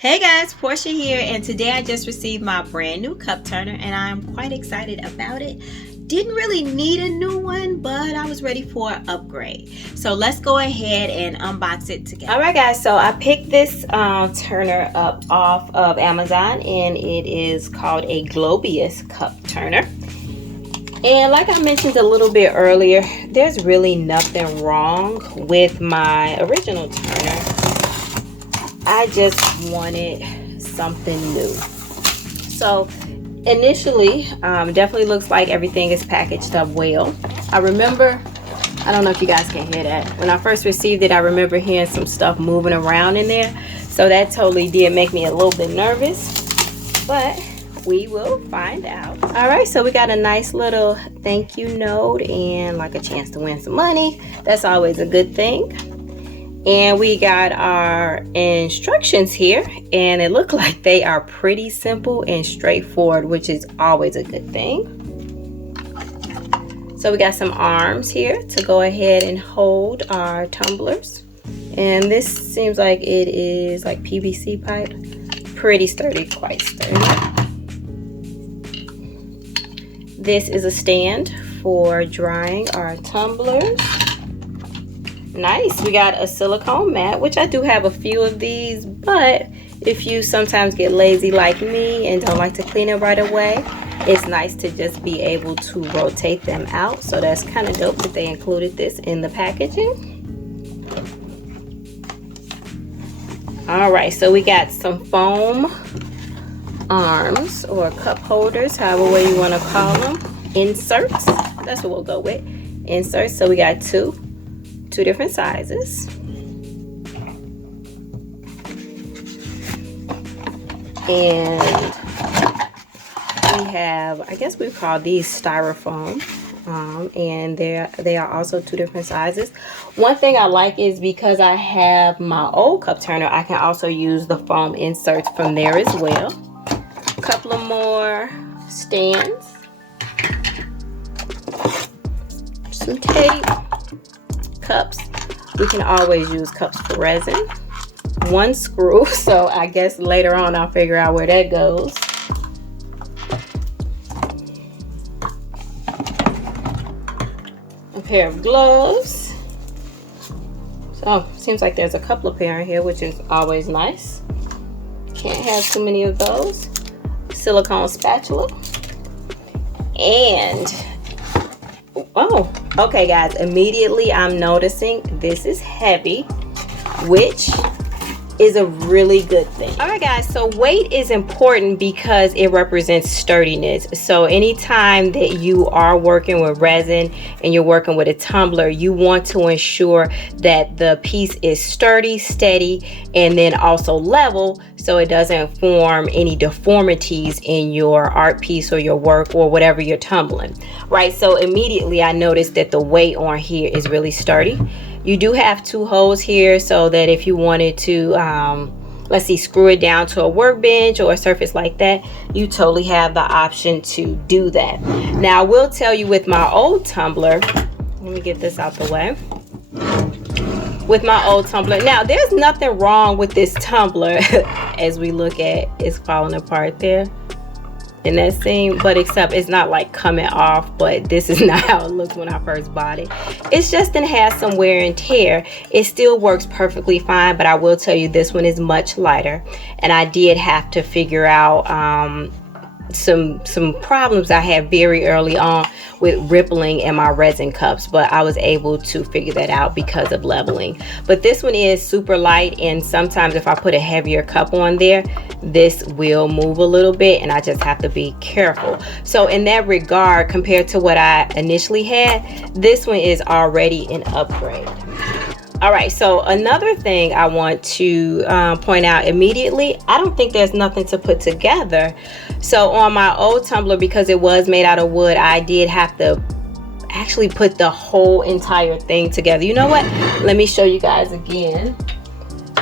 Hey guys, Portia here, and today I just received my brand new cup turner and I'm quite excited about it. Didn't really need a new one, but I was ready for an upgrade. So let's go ahead and unbox it together. Alright guys, so I picked this turner up off of Amazon, and it is called a Globeous Cup Turner. And like I mentioned a little bit earlier, there's really nothing wrong with my original turner. I just wanted something new. So initially, definitely looks like everything is packaged up well. I remember, I don't know if you guys can hear that. When I first received it, I remember hearing some stuff moving around in there. So that totally did make me a little bit nervous, but we will find out. All right, so we got a nice little thank you note and like a chance to win some money. That's always a good thing. And we got our instructions here, and it looked like they are pretty simple and straightforward, which is always a good thing. So we got some arms here to go ahead and hold our tumblers. And this seems like it is like PVC pipe. Pretty sturdy, quite sturdy. This is a stand for drying our tumblers. Nice. We got a silicone mat, which I do have a few of these, but if you sometimes get lazy like me and don't like to clean it right away, it's nice to just be able to rotate them out. So that's kind of dope that they included this in the packaging. All right, so we got some foam arms or cup holders, however way you want to call them. Inserts, that's what we'll go with. Inserts. So we got two different sizes. And we have, I guess we call these styrofoam, and they are also two different sizes. One thing I like is because I have my old cup turner, I can also use the foam inserts from there as well. A couple of more stands, some tape, cups. We can always use cups for resin. One screw, so I guess later on I'll figure out where that goes. A pair of gloves. So seems like there's a couple of pair in here, which is always nice. Can't have too many of those. Silicone spatula. And oh, okay guys, immediately I'm noticing this is heavy, which is a really good thing. All right guys, so weight is important because it represents sturdiness. So anytime that you are working with resin and you're working with a tumbler, you want to ensure that the piece is sturdy, steady, and then also level, so it doesn't form any deformities in your art piece or your work or whatever you're tumbling, right? So immediately I noticed that the weight on here is really sturdy. You do have two holes here so that if you wanted to, let's see, screw it down to a workbench or a surface like that, you totally have the option to do that. Now I will tell you, with my old tumbler, let me get this out the way. With my old tumbler, now there's nothing wrong with this tumbler as we look at it's falling apart there in that seam, but except it's not like coming off, but this is not how it looked when I first bought it. It's just it has some wear and tear. It still works perfectly fine, but I will tell you this one is much lighter, and I did have to figure out some problems I had very early on with rippling in my resin cups, but I was able to figure that out because of leveling. But this one is super light, and sometimes if I put a heavier cup on there, this will move a little bit, and I just have to be careful. So in that regard, compared to what I initially had, this one is already an upgrade. All right, so another thing I want to point out immediately, I don't think there's nothing to put together. So on my old tumbler, because it was made out of wood, I did have to actually put the whole entire thing together. You know what? Let me show you guys again.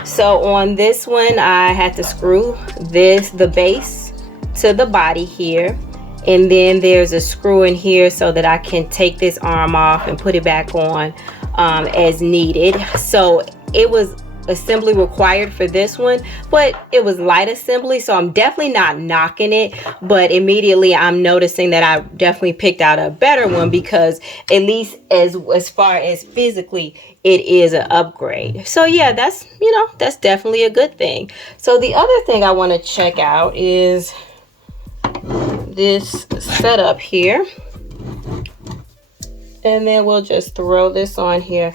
So on this one, I had to screw the base to the body here. And then there's a screw in here so that I can take this arm off and put it back on as needed. So it was assembly required for this one, but it was light assembly, so I'm definitely not knocking it. But immediately I'm noticing that I definitely picked out a better one, because at least as far as physically, it is an upgrade. So yeah, that's, you know, that's definitely a good thing. So the other thing I want to check out is this setup here, and then we'll just throw this on here.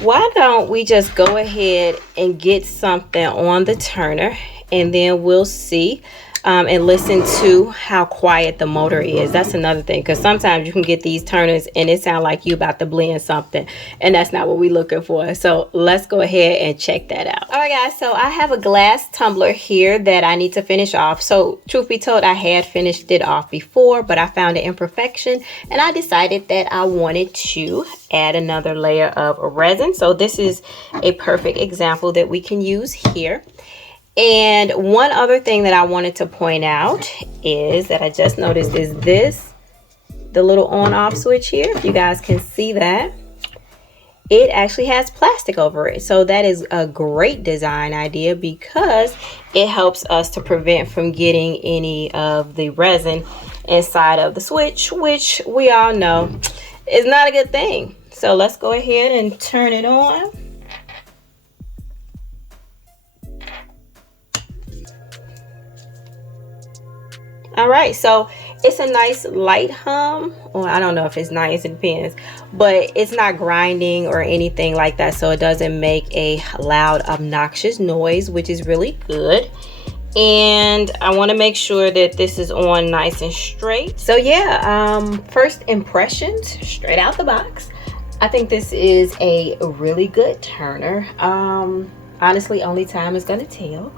Why don't we just go ahead and get something on the turner, and then we'll see and listen to how quiet the motor is. That's another thing, because sometimes you can get these turners and it sounds like you about to blend something, and that's not what we're looking for. So let's go ahead and check that out. All right guys, so I have a glass tumbler here that I need to finish off. So truth be told, I had finished it off before, but I found an imperfection and I decided that I wanted to add another layer of resin. So this is a perfect example that we can use here. And one other thing that I wanted to point out is that I just noticed is this, the little on-off switch here. If you guys can see that, it actually has plastic over it. So that is a great design idea, because it helps us to prevent from getting any of the resin inside of the switch, which we all know is not a good thing. So let's go ahead and turn it on. All right, so it's a nice light hum. Well, I don't know if it's nice, it depends, but it's not grinding or anything like that, so it doesn't make a loud, obnoxious noise, which is really good. And I want to make sure that this is on nice and straight. So yeah, first impressions straight out the box, I think this is a really good turner. Honestly, only time is gonna tell.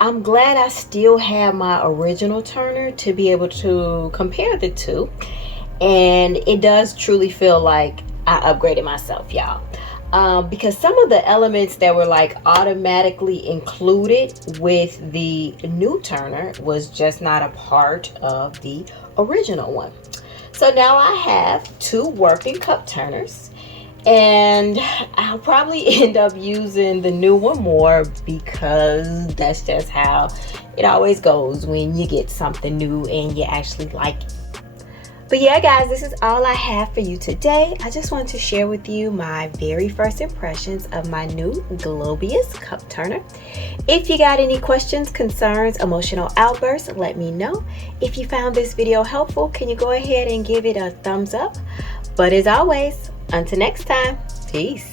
I'm glad I still have my original turner to be able to compare the two, and it does truly feel like I upgraded myself, y'all, because some of the elements that were like automatically included with the new turner was just not a part of the original one. So now I have two working cup turners, and I'll probably end up using the new one more, because that's just how it always goes when you get something new and you actually like it. But yeah guys, this is all I have for you today. I just wanted to share with you my very first impressions of my new Globeous Cup Turner. If you got any questions, concerns, emotional outbursts, let me know. If you found this video helpful, can you go ahead and give it a thumbs up? But as always, until next time, peace.